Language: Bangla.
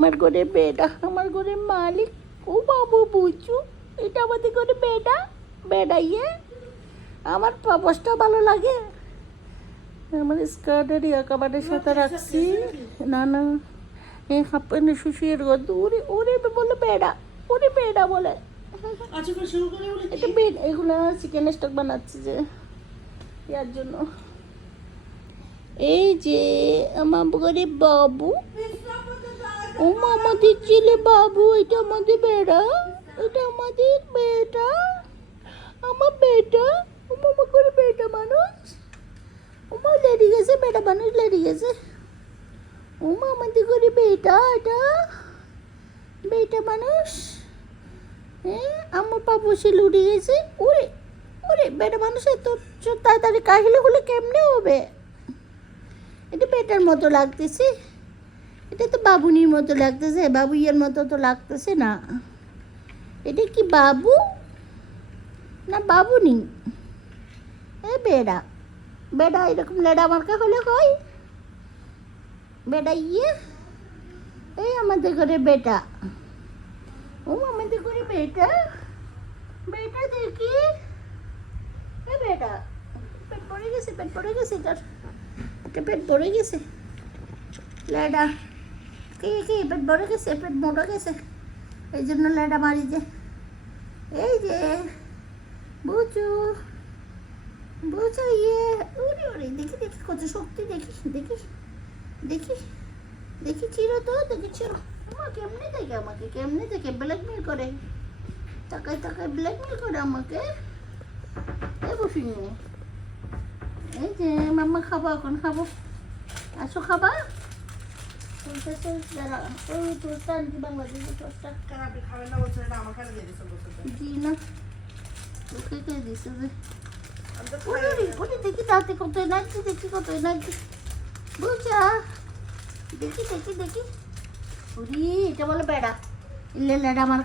আমার ঘরে বেটা, আমার ঘরে মালিক। ও বাবু বুঝু, এটা আমাদের ঘরে বেটা। বেড়াইয়ে আমার পাপসটা ভালো লাগে। আমার স্কার্টের কাবারের সাথে রাখছি। না না, এই হাফ প্যান্টে শুশুয়ের গদ ওরে ওরে বলে বেড়া, ওরে বেড়া বলে। এটা বেড, এগুলো চিকেন স্টক বানাচ্ছি যে ইয়ার জন্য। এই যে আমার ঘরে বাবু, ও আমাদের ছেলে বাবু। এটা আমাদের বেড়া, এটা আমাদের বেটা, আমার বেটা। ও মামা করে বেটা মানুষ, ও মা লেডি গেছে, বেটা মানুষ লেডি গেছে। ও মা আমাদের করে বেটা, এটা বেটা মানুষ। হ্যাঁ, আমার পাপু সে লুটে গেছে। ওরে ওরে, বেটা মানুষের তো তাড়াতাড়ি কাহিলে হলে কেমনে হবে? এটা বেটার মতো লাগতেছে, এটা তো বাবুনির মতো লাগতেছে, বাবুইয়ের মতো তো লাগতেছে না। এটা কি বাবু না বাবুনি? এ বেড়া, বেড়া এরকম লেডা মার্কা হলে হয় বেড়া। এই আমাদের ঘরে বেটা, ও আমাদের ঘরে বেটা। বেটা দেখি, এ বেটা পেট পড়ে গেছে, পেট পড়ে গেছে, তার এটা পেট পড়ে গেছে। লেডা কি কি পেট ভরে গেছে, পেট মোটা গেছে, এই জন্য লেডা মারি যে। এই যে বুঝু বুঝু, ওরে ওরে, দেখি দেখি কত শক্তি, দেখি দেখি দেখি দেখি, চিরো তো, দেখি চিরো। আমার কেমনি দেখে, আমাকে কেমনি দেখে ব্ল্যাকমেল করে, টাকায় টাকায় ব্ল্যাকমেল করে আমাকে। এই বসি নিয়ে, এই যে মাম্মা খাবো, এখন খাবো, আসো খাবা। দেখি তাতে কত এনার্জি, দেখি কত এনার্জি। বুঝা দেখি দেখি দেখি, এটা বলে বেড়া, ইলে লেডা আমার